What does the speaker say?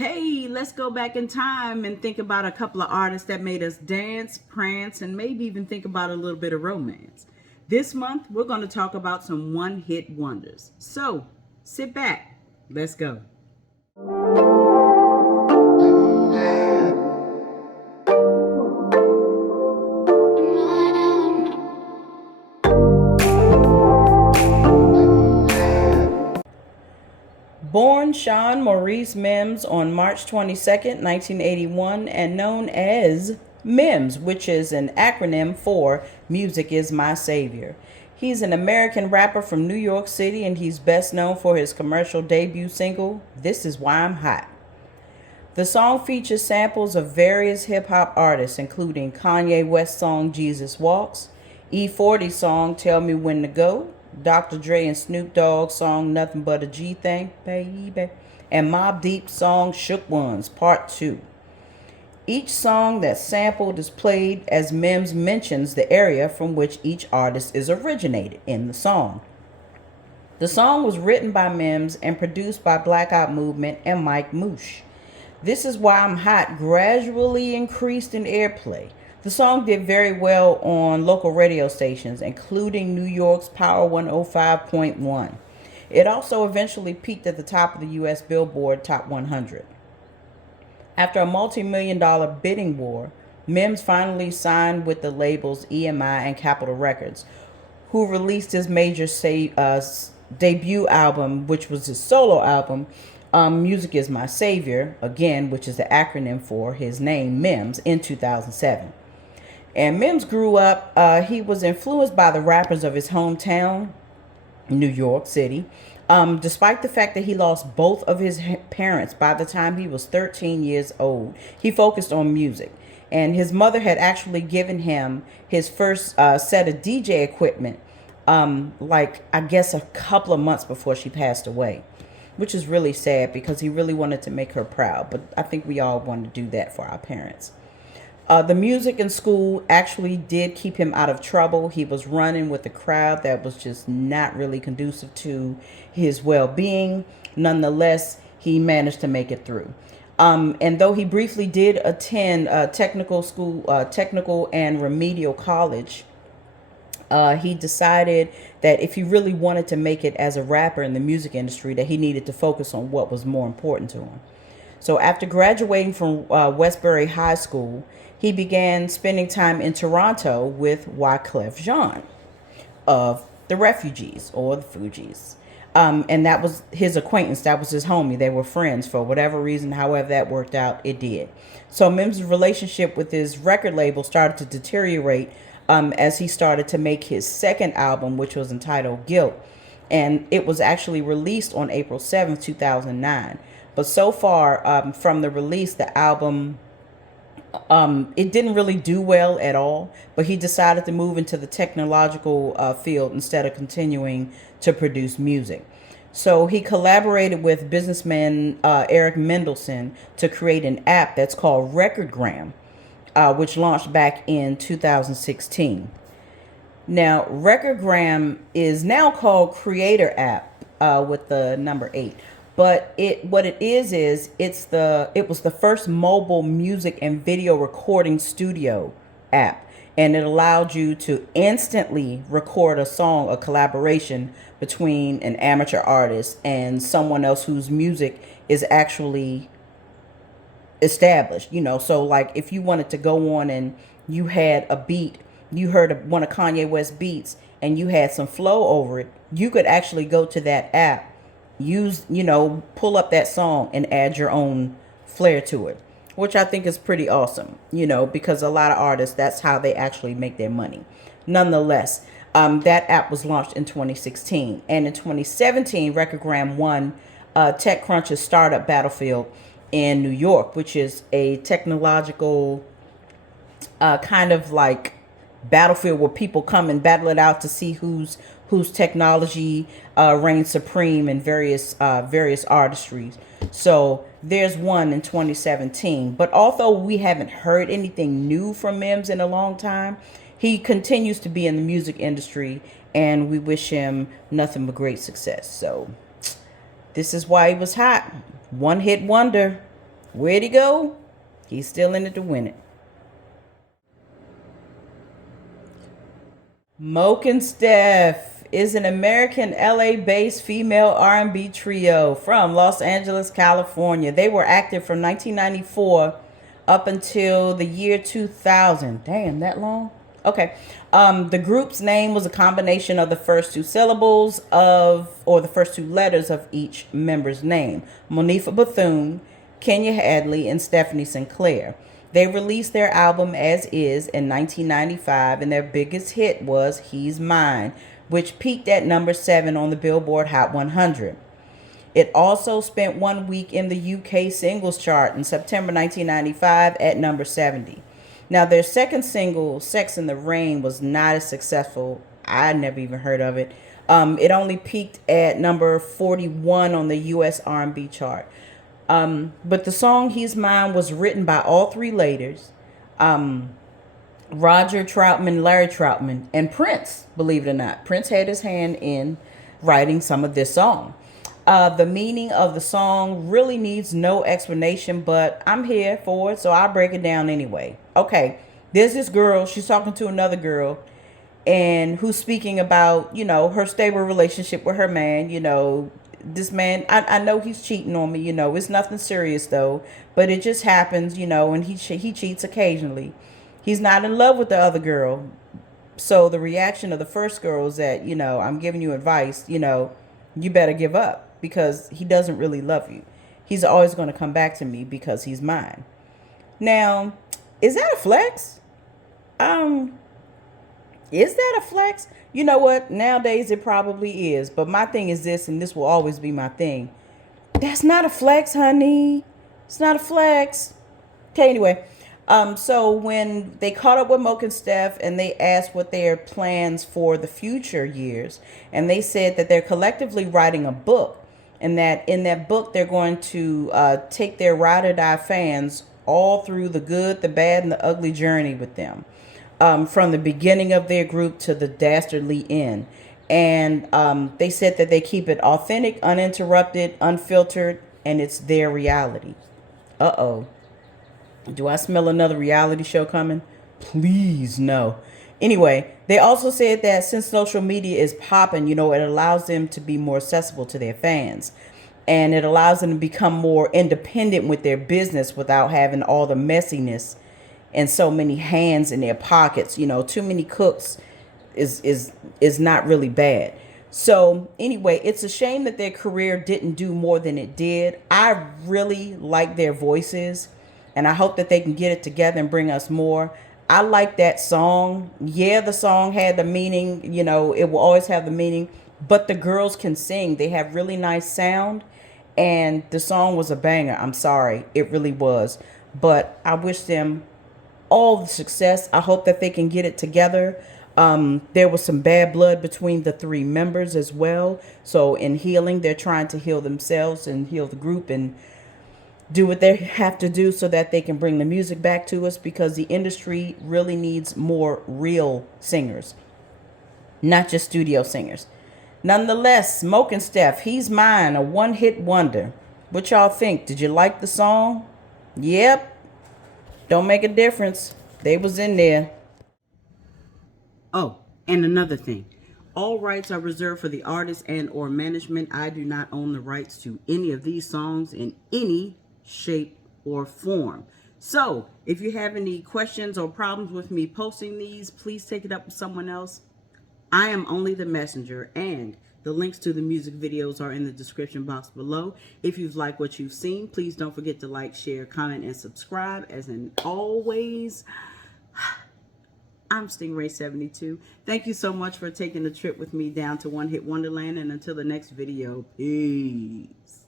Hey, let's go back in time and think about a couple of artists that made us dance, prance, and maybe even think about a little bit of romance. This month, we're going to talk about some one hit wonders. So sit back. Let's go. Born Sean Maurice Mims on March 22nd, 1981, and known as Mims, which is an acronym for Music is My Savior. He's an American rapper from New York City, and he's best known for his commercial debut single, This Is Why I'm Hot. The song features samples of various hip hop artists, including Kanye West's song Jesus Walks, E40's song Tell Me When to Go, Dr. Dre and Snoop Dogg's song Nothing But a G Thing, Baby, and Mobb Deep's song Shook Ones, Part 2. Each song that's sampled is played as Mims mentions the area from which each artist is originated in the song. The song was written by Mims and produced by Blackout Movement and Mike Moosh. This Is Why I'm Hot gradually increased in airplay. The song did very well on local radio stations, including New York's Power 105.1. It also eventually peaked at the top of the U.S. Billboard Top 100. After a multi-million-dollar bidding war, Mims finally signed with the labels EMI and Capitol Records, who released his major debut album, which was his solo album, Music is My Savior, again, which is the acronym for his name, Mims, in 2007. And Mims grew up, he was influenced by the rappers of his hometown, New York City. Despite the fact that he lost both of his parents by the time he was 13 years old, he focused on music. And his mother had actually given him his first set of DJ equipment, I guess a couple of months before she passed away, which is really sad because he really wanted to make her proud. But I think we all want to do that for our parents. The music in school actually did keep him out of trouble. He was running with a crowd that was just not really conducive to his well-being. Nonetheless, he managed to make it through. And though he briefly did attend technical school, technical and remedial college, he decided that if he really wanted to make it as a rapper in the music industry, that he needed to focus on what was more important to him. So after graduating from Westbury High School, he began spending time in Toronto with Wyclef Jean of the Refugees or the Fugees. And that was his acquaintance. That was his homie. They were friends for whatever reason. However that worked out, it did. So Mims' relationship with his record label started to deteriorate as he started to make his second album, which was entitled Guilt. And it was actually released on April 7th, 2009. But so far from the release, the album, it didn't really do well at all. But he decided to move into the technological field instead of continuing to produce music. So he collaborated with businessman Eric Mendelsohn to create an app that's called Recordgram, which launched back in 2016. Now, Recordgram is now called Creator App with the number 8. But it was the first mobile music and video recording studio app, and it allowed you to instantly record a song, a collaboration between an amateur artist and someone else whose music is actually established. So like if you wanted to go on and you had a beat, you heard one of Kanye West's beats and you had some flow over it, you could actually go to that app, pull up that song and add your own flair to it, which I think is pretty awesome, because a lot of artists, that's how they actually make their money. Nonetheless, that app was launched in 2016. And in 2017, Recordgram won TechCrunch's Startup Battlefield in New York, which is a technological kind of like battlefield where people come and battle it out to see whose technology reigns supreme in various artistries. So there's one in 2017. But although we haven't heard anything new from Mims in a long time, he continues to be in the music industry, and we wish him nothing but great success. So this is why he was hot. One hit wonder. Where'd he go? He's still in it to win it. MoKenStef is an American LA-based female R&B trio from Los Angeles, California. They were active from 1994 up until the year 2000. Damn, that long? Okay. The group's name was a combination of the first two syllables or the first two letters of each member's name. Monifa Bethune, Kenya Hadley, and Stephanie Sinclair. They released their album As Is in 1995, and their biggest hit was He's Mine, which peaked at number 7 on the Billboard Hot 100. It also spent 1 week in the UK singles chart in September 1995 at number 70. Now, their second single, Sex in the Rain, was not as successful. I never even heard of it. It only peaked at number 41 on the US R&B chart. But the song He's Mine was written by all three ladies, Roger Troutman, Larry Troutman, and Prince, believe it or not. Prince had his hand in writing some of this song. The meaning of the song really needs no explanation, but I'm here for it, so I'll break it down anyway. Okay, there's this girl, she's talking to another girl, and who's speaking about, her stable relationship with her man. This man, I know he's cheating on me, it's nothing serious though, but it just happens, and he cheats occasionally. He's not in love with the other girl. So the reaction of the first girl is that, I'm giving you advice, you better give up because he doesn't really love you. He's always going to come back to me because he's mine. Now, is that a flex? Is that a flex? You know what? Nowadays it probably is. But my thing is this, and this will always be my thing. That's not a flex, honey. It's not a flex. Okay, anyway. So when they caught up with MoKenStef and they asked what their plans for the future years, and they said that they're collectively writing a book, and that in that book they're going to take their ride or die fans all through the good, the bad, and the ugly journey with them. From the beginning of their group to the dastardly end. And they said that they keep it authentic, uninterrupted, unfiltered, and it's their reality. Uh-oh. Do I smell another reality show coming? Please, no. Anyway, they also said that since social media is popping, it allows them to be more accessible to their fans. And it allows them to become more independent with their business without having all the messiness and so many hands in their pockets. Too many cooks is not really bad. So anyway, it's a shame that their career didn't do more than it did. I really like their voices, and I hope that they can get it together and bring us more. I like that song. Yeah, the song had the meaning, it will always have the meaning, but the girls can sing. They have really nice sound, and the song was a banger. I'm sorry, it really was. But I wish them all the success. I hope that they can get it together. There was some bad blood between the three members as well. So in healing, they're trying to heal themselves and heal the group and do what they have to do so that they can bring the music back to us, because the industry really needs more real singers, not just studio singers. Nonetheless, MoKenStef, He's Mine, a one-hit wonder. What y'all think? Did you like the song? Yep. Don't make a difference. They was in there. Oh, and another thing. All rights are reserved for the artist and or management. I do not own the rights to any of these songs in any shape or form. So, if you have any questions or problems with me posting these, please take it up with someone else. I am only the messenger, and the links to the music videos are in the description box below. If you've liked what you've seen, please don't forget to like, share, comment, and subscribe. As in always, I'm Stingray72. Thank you so much for taking the trip with me down to One Hit Wonderland, and until the next video, peace.